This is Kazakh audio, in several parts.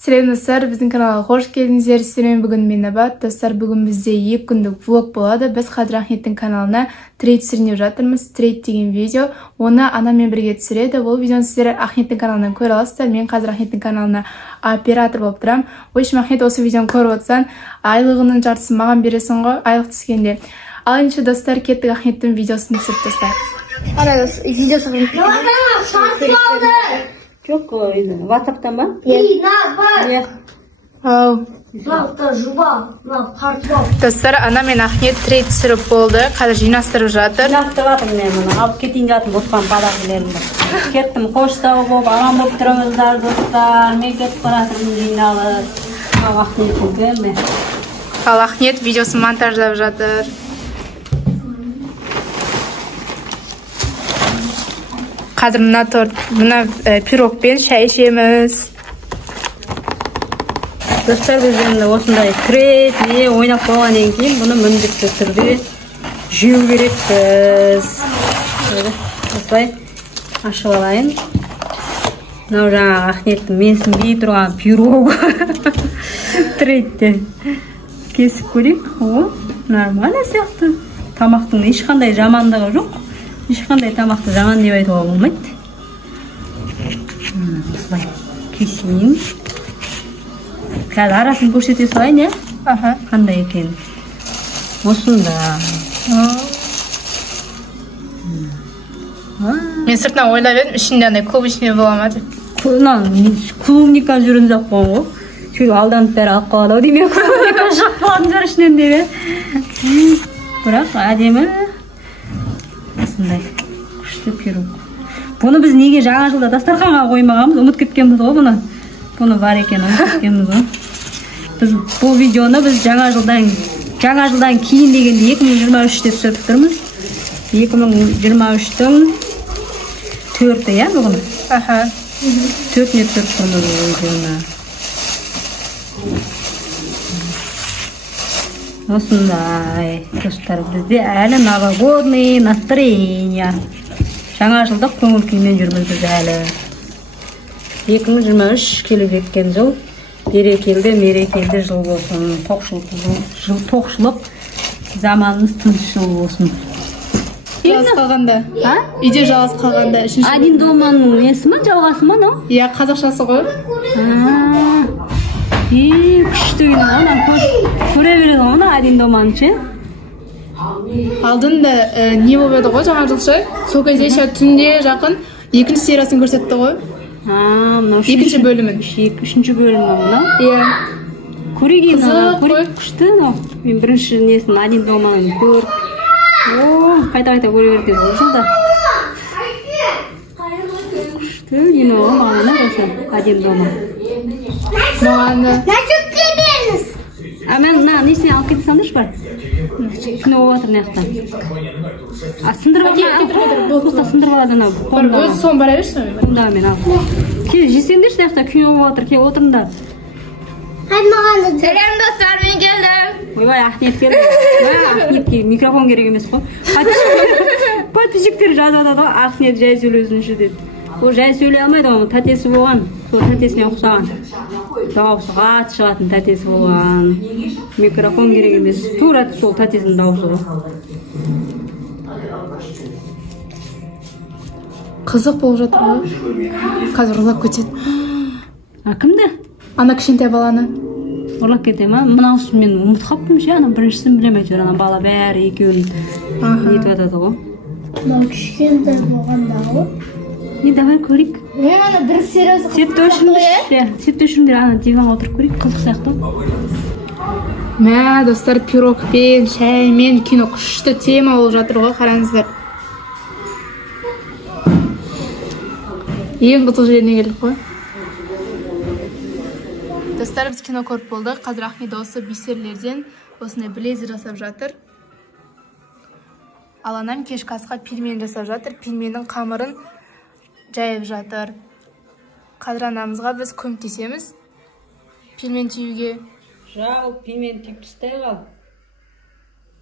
Сәлем достар, біздің каналға қош келдіңіздер. Сіздермен бүгін мен Набат. Достар, бүгін бізде 2 күндік влог болады. Біз Қадыр Ахметтің каналына трейд түсіріп жатырмыз. Трейд деген видео. Оны анаммен бірге түсіреді. Ол видеоны сіздер Ахметтің каналынан көре аласыздар. Мен Қадыр Ахметтің каналына оператор болып тұрам. Ойшым Ахмет, осы видеоны көріп отырсаң, айлығының жартысын маған бересің ғой, айлық түскенде. Ал енді достар, кеттік Ахметтің видеосын түсіріп достар. Видеосын Çok WhatsApp'tan bak. Dostlar, ana мен Ахмет трейд түсіріп болды. Қазір жинастырып жатыр. Жинастырып мен мұны. Алып кетейін жатырмын отқан бадағылерімді. Кеттім, қош сау болып, аман болып тұрыңыздар достар. Мен кетіп баратырмын жиналып. Ал Ахметтің көлме. Ал Ахмет видеосын монтаждап жатыр. Қазір мына пирогпен шай ішеміз. Достар, біз енді осындай трейд ойнап болғаннан кейін бұны міндетті түрде жеу керекпіз. Осылай ашып алайын. Мынау жаңағы Ахметтің менсінбей тұрған пирог. Трейдтен кесіп көрейік. О, нормально сияқты. Тамақтың ешқандай жамандығы жоқ. Ешқандай тамақты жаман деп айтуға болмайды. Осылай кесейін. Қазір арасын көрсете салайын, Аха. Қандай екен. Осында. Мен сыртынан ойлап едім, ішінде андай клубничный бола ма деп. Клубника жүрін жоқ болған ғой. Шөл алданып бәрі алып қалады ау деймін. Клубника шығып қалатын жар ішінен деп. Бірақ әдемі. Осындай күшті пирог. Бұны біз неге жаңа жылда дастарханға қоймағанбыз, ұмытып кеткенбіз ғой бұны. Бұны бар екен, ұмытып кеткенбіз ғой. Біз бұл видеоны біз жаңа жылдан кейін дегенде 2023-те түсіріп тұрмыз. 2023-тің 4-і, иә, бүгін? Аха. 4-не түсіріп тұрмыз бұл видеоны. Осындай, достар, бізде әлі новогодный настроение. Жаңа жылдық көңіл күймен жүрміз біз әлі. 2023 келіп жеткен жыл. Берекелді, мерекелді жыл болсын. Тоқшылық заманымыз тыныш жыл болсын. Жалғыз қалғанда. Үйде жалғыз қалғанда. Один доманың несі ма, жалғасы ма, но? Иә, қазақшасы ғой. Күшті үйін ғана көре береді ғана один доманы ше. Алдында не болып еді ғой жаңа жылшы? Сол кезде түнде жақын екінші сериясын көрсетті ғой. Екінші бөлімін. Үшінші бөлімі ғана? Иә. Көреген ғана күшті. Мен бірінші несін один доманы көріп. Қайта-қайта көре берді ол жылда. Күшті үйін оға мағана болсын один доманы. Мағаны. Мен несіне алып кете салдыршы бар? Күні оғатыр неқтан. Сындырып алады, сындырып алады. Өзі соң бара берші? Да, мен ал. Кел, жесеңдерші неқта күні оғатыр, кел отырында. Сәлем достар, мен келдім. Ойбай, Ахмет келді. Ахметке микрофон керек емес қой. Подписчиктер жазып атады ғой, Ахмет жай сөйлесінші деді. Ол жай сөйлей алмайды ғой, тәтесі болған. Сол тәтесіне ұқсаған. Дауысы қатты шығатын тәтесі болған. Микрофон керек емес. Тура сол тәтесінің дауысы ғой. Қызық болып жатыр ғой. Қазір ұрлап кетеді. Кімді? Ана кішкентай баланы. Ұрлап кете ма? Мынаусын мен ұмытып қалыптым ше, ана біріншісін білем әйтеуір, ана бала бәрі екеуін нетіп атады ғой. Мынау кішкентай болғанда ғой. Давай көрейік. Мен ана бір сериясы Сетті өшіріңдер, ана диванға отырып көрейік, қызық сияқты. Мә, достар, пирогпен, шаймен кино күшті тема болып жатыр ғой, қараңыздар. Ең қызық жеріне келдік қой. Достар, біз кино көріп болдық. Қазір Ахмет осы бисерлерден осындай блейзер жасап жатыр. Ал анам кешкі асқа пельмен жасап жатыр. Пельменнің қамырын жайып жатыр. Қазір анамызға біз көмектесеміз пельмен түйуге. Жау, пельмен түйіп тастай қал.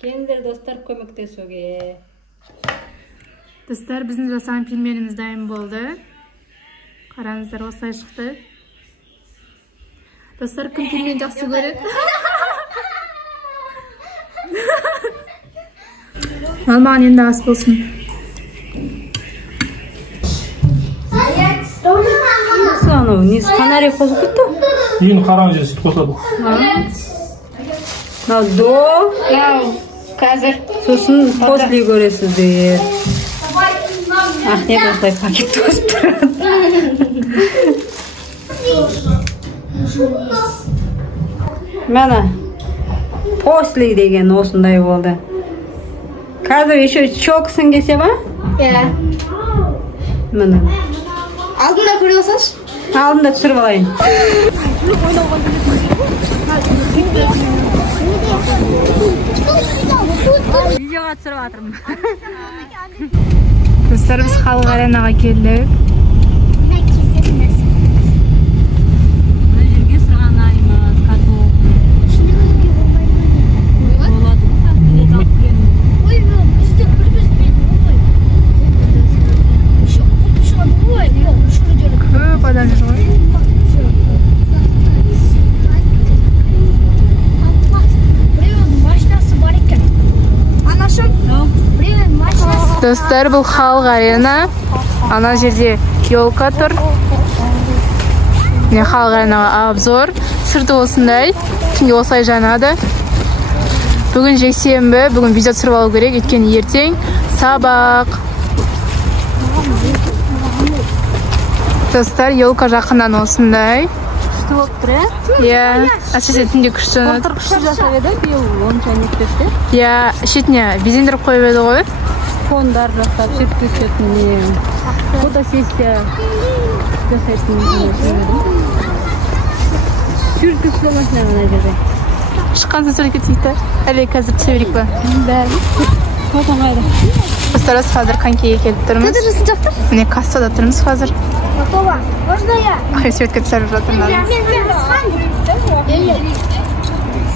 Келіңдер достар көмектесуге. Достар, біздің жасаған пельменіміз дайын болды. Қараңыздар, осылай шықты. Достар кім пельмен жақсы көреді? Маған енді ас болсын. Анау несі фонарик қосып кетті? Үйін қараң жер сүт қосады. Мынау до. Қазір. Сосын после көресіздер. Ахнет осылай пакетті қосып тұрады. Мәна, после деген осындай болды. Қазір еще чоксын кесе ба? Иә. Міне. Алдында көре алсаңшы? Алдында түсіріп алайын. Видеоға түсіріп атырмын. Достар, біз халық аренаға келдік. Көп адам жүр ғой. Достар, бұл халық арена. Ана жерде елка тұр. Міне халық аренаға обзор. Сырты осындай. Түнде осылай жанады. Бүгін жексенбі, бүгін видео түсіріп алу керек, өйткені ертең сабақ. Достар, елка жақыннан осындай. Күшті болып тұр, е? Иә, әсіресе түнде күшті жанады. Былтыр күшті жасап еді, биыл онша нетпепті. Иә, шетіне безендіріп қойып еді ғой. Фондар жасап, шетпесетін фотосессия жасайтын сүртіп болмасына ғана жерде. Шыққан сөз сөйлеп кетсейді. Әлі қазір түсе берейік па? Бәрі. Фотон қайда? Достар, қазір конькиге келіп тұрмыз. Міне кассада тұрмыз қазір. Готова. Можно я? Светке түсіріп жатырмыз.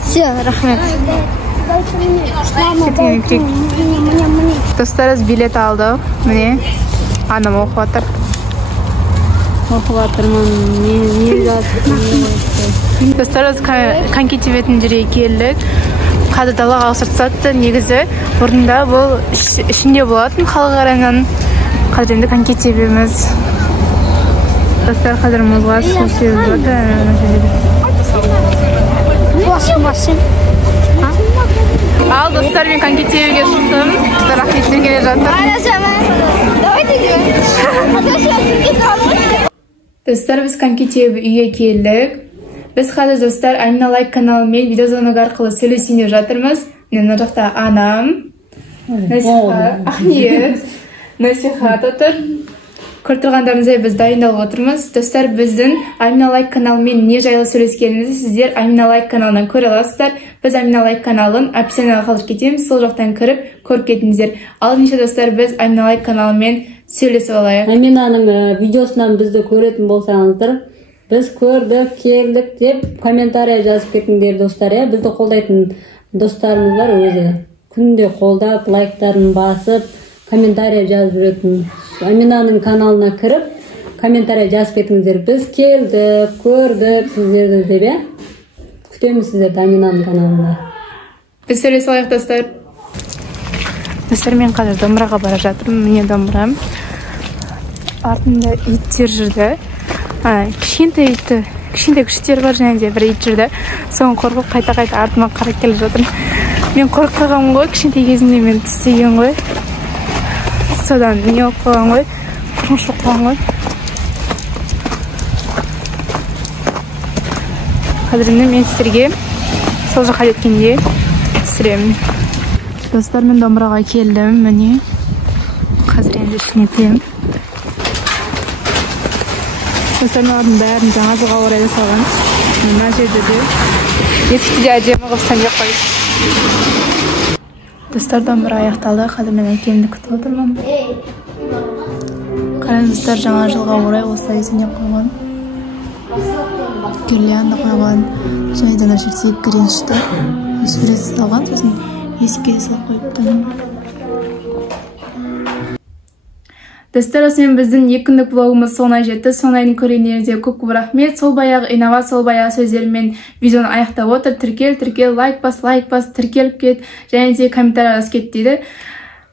Все, рахмет. Достар, біз билет алдық. Міне, анам оқып жатыр. Оқып жатырмын. Не жатыр? Достар, біз коньки тебетін жерге келдік. Қазір далаға ауыстыртсатты. Негізі орында бұл ішінде болатын халық аренаның. Қазір енді коньки тебеміз. Достар, қазір мұзға су сеуіп жатыр. Ал, достар, мен коньки тебуге шықтым. Рахметтер келе жатыр. Достар, біз коньки тебіп үйге келдік. Біз қазір, достар, Амина Лайк каналымен видеозвонок арқылы сөйлесейін деп жатырмыз. Мына жақта анам, Ахниет, Насихат отыр. Көріп тұрғандарыңыздай біз дайындалып отырмыз. Достар, біздің Амина Лайк каналымен не жайлы сөйлескенімізді сіздер Амина Лайк каналынан көре аласыздар. Біз Амина Лайк каналын описанияға қалдырып кетеміз. Сол жақтан кіріп көріп кетіңіздер. Ал неше достар, біз Амина Лайк каналымен сөйлесіп алайық. Аминаның видеосынан бізді көретін болсаңыздар, біз көрдік, келдік деп комментария жазып кетіңдер достар. Бізді қолдайтын достарымыз бар өзі. Күнде қолдап, лайктарын басып, комментария жазып жүретін. Аминаның каналына кіріп, комментария жазып кетіңіздер. Біз келдік, көрдік сіздерді деп, күтеміз сіздерді Аминаның каналында. Біз сөйлесіп алайық достар. Достар, мен қазір домбыраға бара жатырмын. Міне домбырам. Артында иттер жүрді. Кішкентай итті, кішкентай күштер бар, және де бір ит жүрді. Соны қорқып қайта-қайта артыма қарап келіп жатырмын. Мен қорқып қалғанмын ғой, кішкентай кезімде мен тістеген ғой. Содан не болып қалған ғой, қорқыныш болып қалған ғой. Қазірінде мен сіздерге сол жаққа жеткенде түсіремін. Достар, мен домбыраға келдім, міне. Қазір енді ішіне кіремін. Достарымның бәрін жаңа жылға орай жасалған. Мына жерде де ескіде де әдемі қылып сәндеп қойды. Достар, домбыра аяқталды. Қазір мен әкемді күтіп отырмын. Қараңыз достар, жаңа жылға орай осылай сәндеп қойған. Гирлянда қойған. Және де жерде гринчті сурет салған, сосын есікке салып қойыпты. Достар, осымен біздің 2 күндік влогымыз соңына жетті. Соңайдың көргендеріңізге көп рахмет. Сол баяғы инновация, сол баяғы сөздермен видеоны аяқтап отыр. Тіркел, лайк бас, тіркеліп кет, және де комментарий жазып кет дейді.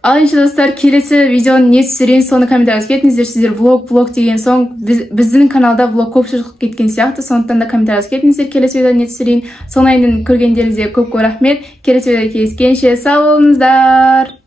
Ал енді достар, келесі видеоны не түсірейін, соны комментарий жазып кетіңіздер. Сіздер влог деген соң біздің каналда влог көп шығып кеткен сияқты, сондықтан да комментарий жазып кетіңіздер. Келесі видеоны не түсірейін. Соңайдың көргендеріңізге көп рахмет. Келесі видеода кездескенше сау болыңыздар.